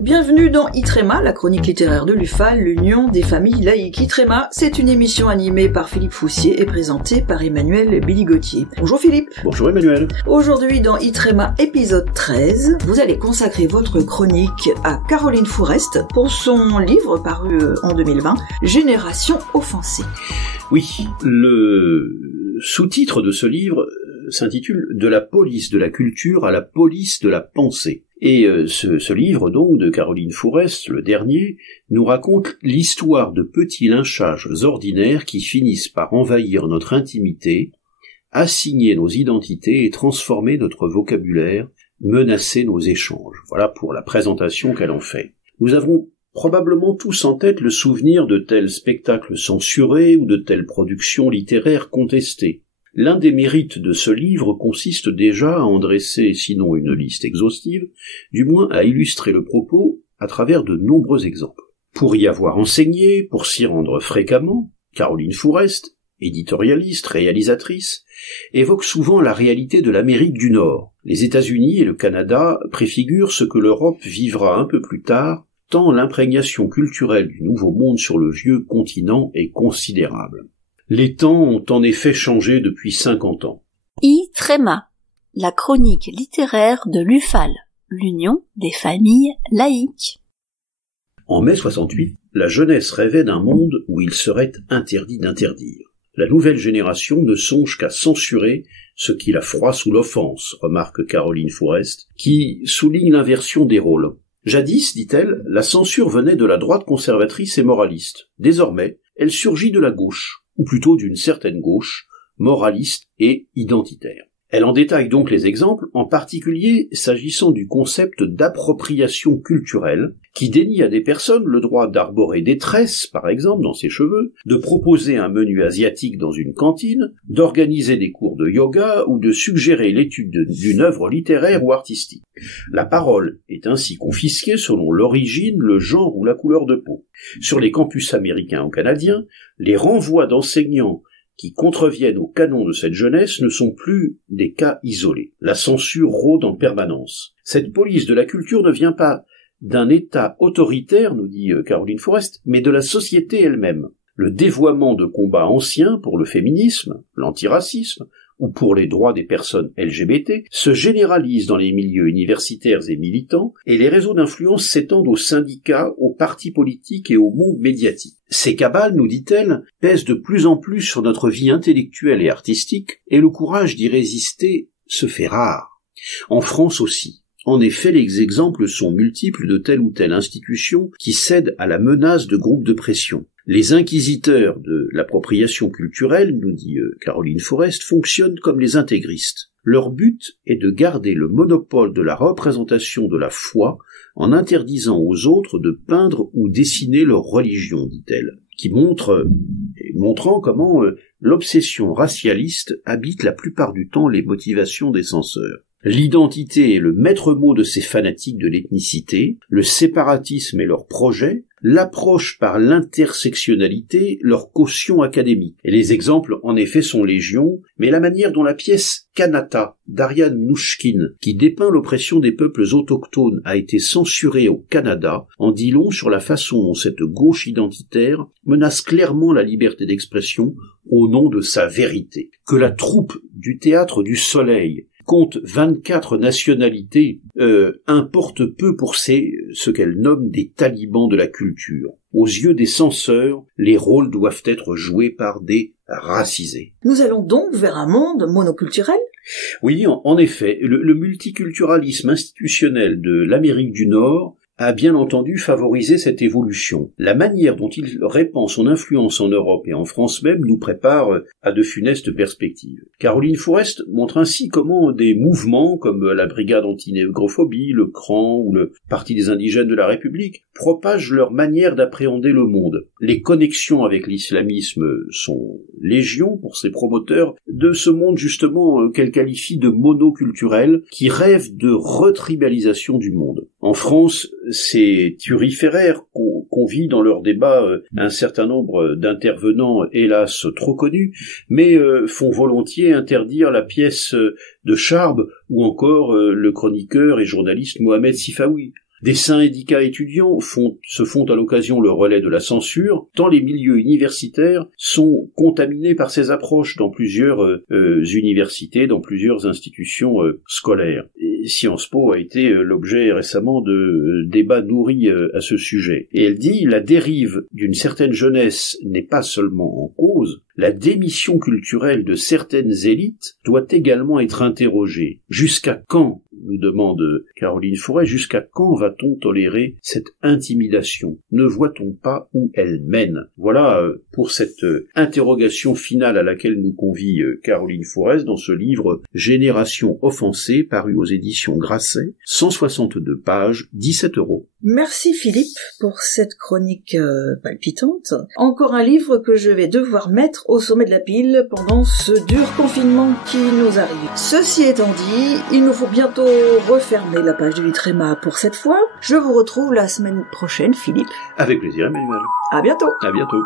Bienvenue dans Itrema, la chronique littéraire de l'UFAL, l'Union des familles laïques. Itrema, c'est une émission animée par Philippe Foussier et présentée par Emmanuel Billy-Gauthier. Bonjour Philippe. Bonjour Emmanuel. Aujourd'hui dans Itrema épisode 13, vous allez consacrer votre chronique à Caroline Fourest pour son livre paru en 2020, Génération offensée. Oui, le sous-titre de ce livre s'intitule « De la police de la culture à la police de la pensée ». Et ce livre, donc, de Caroline Fourest, le dernier, nous raconte l'histoire de petits lynchages ordinaires qui finissent par envahir notre intimité, assigner nos identités et transformer notre vocabulaire, menacer nos échanges. Voilà pour la présentation qu'elle en fait. Nous avons probablement tous en tête le souvenir de tels spectacles censurés ou de telles productions littéraires contestées. L'un des mérites de ce livre consiste déjà à en dresser, sinon une liste exhaustive, du moins à illustrer le propos à travers de nombreux exemples. Pour y avoir enseigné, pour s'y rendre fréquemment, Caroline Fourest, éditorialiste, réalisatrice, évoque souvent la réalité de l'Amérique du Nord. Les États-Unis et le Canada préfigurent ce que l'Europe vivra un peu plus tard, tant l'imprégnation culturelle du Nouveau Monde sur le vieux continent est considérable. Les temps ont en effet changé depuis 50 ans. Itrema, la chronique littéraire de l'UFAL, l'Union des familles laïques. En mai 68, la jeunesse rêvait d'un monde où il serait interdit d'interdire. La nouvelle génération ne songe qu'à censurer ce qui la froisse sous l'offense, remarque Caroline Fourest, qui souligne l'inversion des rôles. Jadis, dit-elle, la censure venait de la droite conservatrice et moraliste. Désormais, elle surgit de la gauche, ou plutôt d'une certaine gauche, moraliste et identitaire. Elle en détaille donc les exemples, en particulier s'agissant du concept d'appropriation culturelle, qui dénie à des personnes le droit d'arborer des tresses, par exemple, dans ses cheveux, de proposer un menu asiatique dans une cantine, d'organiser des cours de yoga ou de suggérer l'étude d'une œuvre littéraire ou artistique. La parole est ainsi confisquée selon l'origine, le genre ou la couleur de peau. Sur les campus américains ou canadiens, les renvois d'enseignants qui contreviennent au canon de cette jeunesse ne sont plus des cas isolés. La censure rôde en permanence. Cette police de la culture ne vient pas d'un État autoritaire, nous dit Caroline Fourest, mais de la société elle-même. Le dévoiement de combats anciens pour le féminisme, l'antiracisme, ou pour les droits des personnes LGBT, se généralise dans les milieux universitaires et militants, et les réseaux d'influence s'étendent aux syndicats, aux partis politiques et au monde médiatique. Ces cabales, nous dit-elle, pèsent de plus en plus sur notre vie intellectuelle et artistique, et le courage d'y résister se fait rare. En France aussi. En effet, les exemples sont multiples de telle ou telle institution qui cède à la menace de groupes de pression. Les inquisiteurs de l'appropriation culturelle, nous dit Caroline Fourest, fonctionnent comme les intégristes. Leur but est de garder le monopole de la représentation de la foi en interdisant aux autres de peindre ou dessiner leur religion, dit-elle, montrant comment l'obsession racialiste habite la plupart du temps les motivations des censeurs. L'identité est le maître mot de ces fanatiques de l'ethnicité, le séparatisme est leur projet, l'approche par l'intersectionnalité, leur caution académique. Et les exemples, en effet, sont légion, mais la manière dont la pièce Kanata d'Ariane Mnouchkine, qui dépeint l'oppression des peuples autochtones, a été censurée au Canada, en dit long sur la façon dont cette gauche identitaire menace clairement la liberté d'expression au nom de sa vérité. Que la troupe du Théâtre du Soleil compte 24 nationalités, importe peu pour ce qu'elle nomme des talibans de la culture. Aux yeux des censeurs, les rôles doivent être joués par des racisés. Nous allons donc vers un monde monoculturel ? Oui, en effet, le multiculturalisme institutionnel de l'Amérique du Nord a bien entendu favorisé cette évolution. La manière dont il répand son influence en Europe et en France même nous prépare à de funestes perspectives. Caroline Fourest montre ainsi comment des mouvements comme la Brigade anti-négrophobie, le CRAN ou le Parti des indigènes de la République propagent leur manière d'appréhender le monde. Les connexions avec l'islamisme sont légion pour ces promoteurs de ce monde justement qu'elle qualifie de monoculturel qui rêve de retribalisation du monde. En France, ces thuriféraires convient dans leur débat un certain nombre d'intervenants, hélas trop connus, mais font volontiers interdire la pièce de Charb ou encore le chroniqueur et journaliste Mohamed Sifaoui. Des syndicats étudiants se font à l'occasion le relais de la censure, tant les milieux universitaires sont contaminés par ces approches dans plusieurs universités, dans plusieurs institutions scolaires. Et Sciences Po a été l'objet récemment de débats nourris à ce sujet. Et elle dit, la dérive d'une certaine jeunesse n'est pas seulement en cause, la démission culturelle de certaines élites doit également être interrogée. Jusqu'à quand, nous demande Caroline Fourest, jusqu'à quand va-t-on tolérer cette intimidation? Ne voit-on pas où elle mène? Voilà pour cette interrogation finale à laquelle nous convie Caroline Fourest dans ce livre Génération offensée, paru aux éditions Grasset, 162 pages, 17 €. Merci Philippe pour cette chronique palpitante. Encore un livre que je vais devoir mettre au sommet de la pile pendant ce dur confinement qui nous arrive. Ceci étant dit, il nous faut bientôt refermer la page de Litréma pour cette fois. Je vous retrouve la semaine prochaine, Philippe. Avec plaisir, Emmanuel. À bientôt. À bientôt.